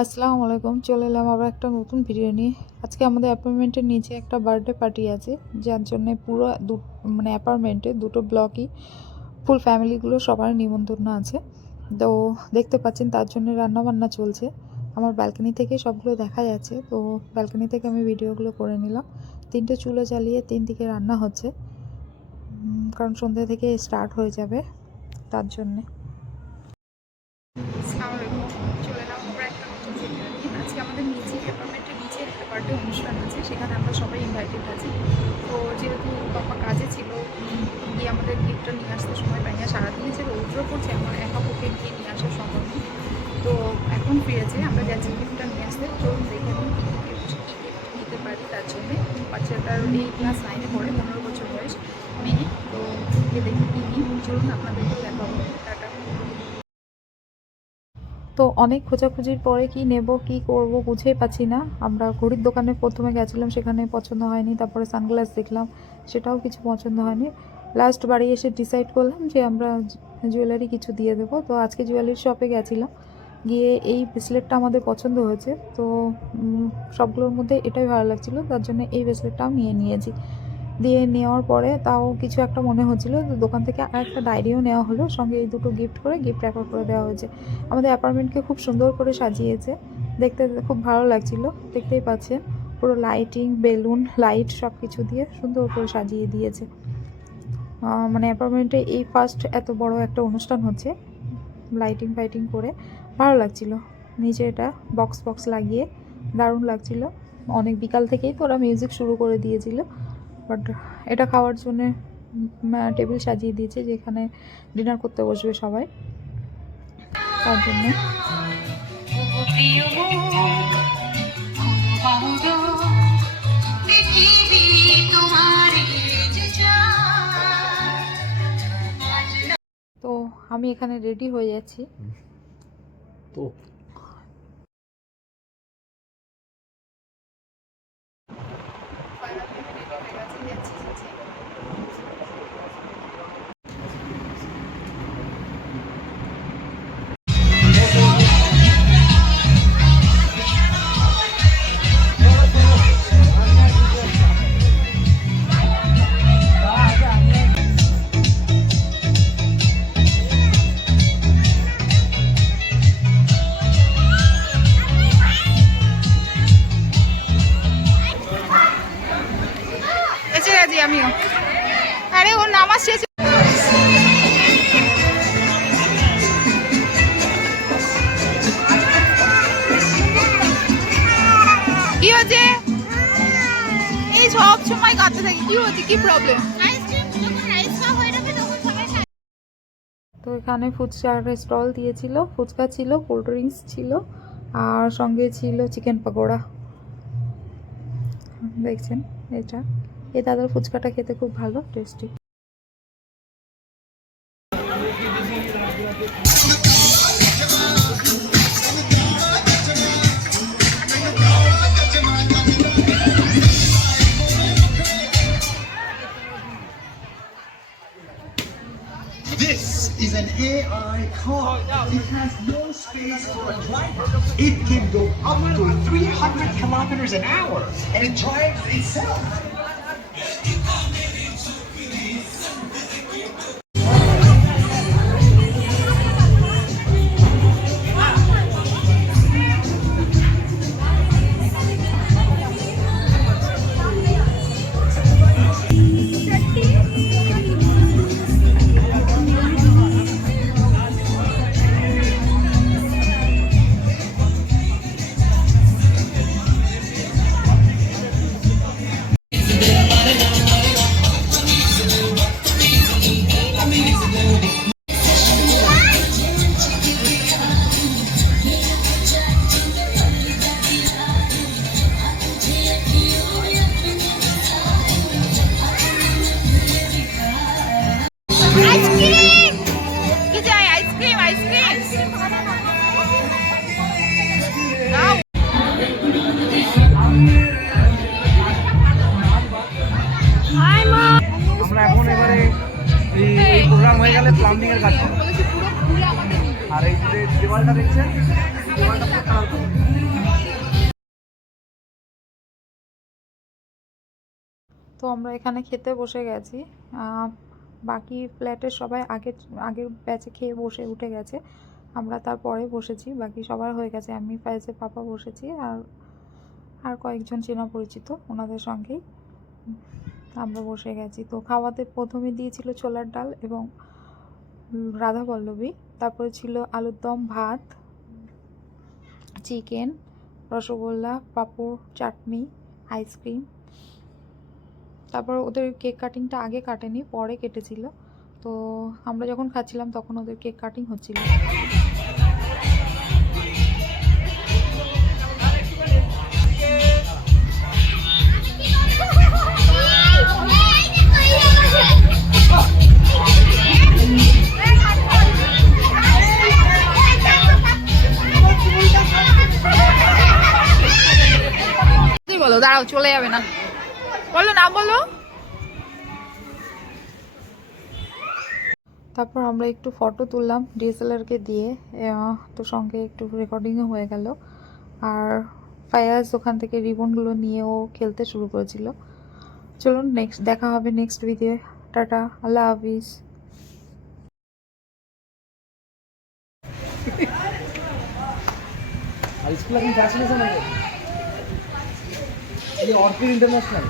আসসালামু আলাইকুম। চলে এলাম আবার একটা নতুন ভিডিও নিয়ে। আজকে আমাদের অ্যাপার্টমেন্টের নিচে একটা বার্থডে পার্টি আছে, যার জন্য পুরো অ্যাপার্টমেন্টে দুটো ব্লকই ফুল ফ্যামিলিগুলো সবার নিমন্ত্রণ আছে। তো দেখতে পাচ্ছেন তার জন্য রান্নাবান্না চলছে। আমার ব্যালকনি থেকে সবগুলো দেখা যাচ্ছে, তো ব্যালকনি থেকে আমি ভিডিওগুলো করে নিলাম। 3টে চুলো জ্বালিয়ে 3 দিকে রান্না হচ্ছে, কারণ সন্ধ্যা থেকে স্টার্ট হয়ে যাবে তার জন্যে। আসসালামু আলাইকুম। চলে এলাম আমরা একটা নতুন ভিডিও নিয়ে। আজকে আমাদের নিচে অ্যাপার্টমেন্টের নিচে একটা বার্থডে অনুষ্ঠান আছে, সেখানে আমরা সবাই ইনভাইটেড আছি। তো যেহেতু বাবা কাজে ছিল, গিয়ে আমাদের গিফটটা নিয়ে আসতে সময় পাই না, সারাদিনে যে রৌদ্র পড়ছে আমার একা পক্ষে গিয়ে নিয়ে আসা সম্ভব নেই। তো এখন ফিরেছে, আমরা যাচ্ছি গিফটটা নিয়ে আসতে। চলুন দেখে নিই কী গিফট নিতে পারি। তার জন্যে বাচ্চাটার এই ক্লাস 9-এ পড়ে, 15 বছর বয়স মেয়ে। তো গিয়ে দেখি কী নিই, চলুন আপনাদেরকেও দেখাবো। টাটা। তো অনেক খোঁজাখুঁজির পরে কি নেব কি করব বুঝেই পাচ্ছি না। আমরা ঘড়ির দোকানে প্রথমে গেছিলাম, সেখানে পছন্দ হয়নি। তারপরে সানগ্লাস দেখলাম, সেটাও কিছু পছন্দ হয়নি। লাস্ট বাড়ি এসে ডিসাইড করলাম যে আমরা জুয়েলারি কিছু দিয়ে দেবো। তো আজকে জুয়েলারি শপে গেছিলাম, গিয়ে এই ব্রেসলেটটা আমাদের পছন্দ হয়েছে। তো সবগুলোর মধ্যে এটাই ভালো লাগছিলো, তার জন্য এই ব্রেসলেটটাও নিয়েছি। দিয়ে নেওয়ার পরে তাও কিছু একটা মনে হচ্ছিলো, তো দোকান থেকে আরেকটা ডায়েরিও নেওয়া হলো, সঙ্গে এই দুটো গিফট করে গিফট র্যাপার করে দেওয়া হয়েছে। আমাদের অ্যাপার্টমেন্টকে খুব সুন্দর করে সাজিয়েছে, দেখতে খুব ভালো লাগছিলো। দেখতেই পাচ্ছেন পুরো লাইটিং, বেলুন, লাইট সব কিছু দিয়ে সুন্দর করে সাজিয়ে দিয়েছে। মানে অ্যাপার্টমেন্টে এই ফার্স্ট এত বড় একটা অনুষ্ঠান হচ্ছে, লাইটিং ফাইটিং করে ভালো লাগছিলো। নিচে এটা বক্স লাগিয়ে দারুণ লাগছিলো। অনেক বিকাল থেকেই তো ওরা মিউজিক শুরু করে দিয়েছিল। বাট এটা খাওয়ার জন্যে টেবিল সাজিয়ে দিয়েছে, যেখানে ডিনার করতে বসবে সবাই, তার জন্যে। তো আমি এখানে রেডি হয়ে যাচ্ছি। তো আমিও, আরে ওর নামাজ শেষ। কি হচ্ছে? এই সব সময় কাঁদতে থাকি, কি হচ্ছে, কি প্রবলেম? তো এখানে ফুচকার স্টল দিয়েছিল, ফুচকা ছিল, কোল্ড ড্রিঙ্কস ছিল, আর সঙ্গে ছিল চিকেন পকোড়া। দেখছেন এটা, এই দাদার ফুচকাটা খেতে খুব ভালো, tasty. This is an AI car. It has no space for a driver. It can go up to 300 kilometers an hour, and it drives itself. তো আমরা এখানে খেতে বসে গেছি। বাকি ফ্ল্যাটের সবাই আগের ব্যাচে খেয়ে বসে উঠে গেছে, আমরা তারপরে বসেছি। বাকি সবার হয়ে গেছে, আমি ফাইজের পাপা বসেছি, আর কয়েকজন চেনা পরিচিত ওনাদের সঙ্গেই আমরা বসে গেছি। তো খাওয়াতে প্রথমে দিয়েছিল ছোলার ডাল এবং রাধা পল্লবী, তারপরে ছিল আলুর দম, ভাত, চিকেন, রসগোল্লা, পাঁপড়, চাটনি, আইসক্রিম। তারপর ওদের কেক কাটিংটা আগে কাটেনি, পরে কেটেছিল। তো আমরা যখন খাচ্ছিলাম তখন ওদের কেক কাটিং হচ্ছিল। বলো, দাঁড়াও, চলে যাবে না, বলো না, বলো। তারপর আমরা একটু ফটো তুললাম ডিএসএলআরকে দিয়ে, তো সঙ্গে একটু রেকর্ডিংও হয়ে গেল। আর ফায়াজ ওখান থেকে রিবনগুলো নিয়ে ও খেলতে শুরু করেছিল। চলুন নেক্সট দেখা হবে নেক্সট ভিডিও। টাটা, আল্লাহ হাফিজ। स्कूल की फैशन है ये ऑर्किड इंटरनेशनल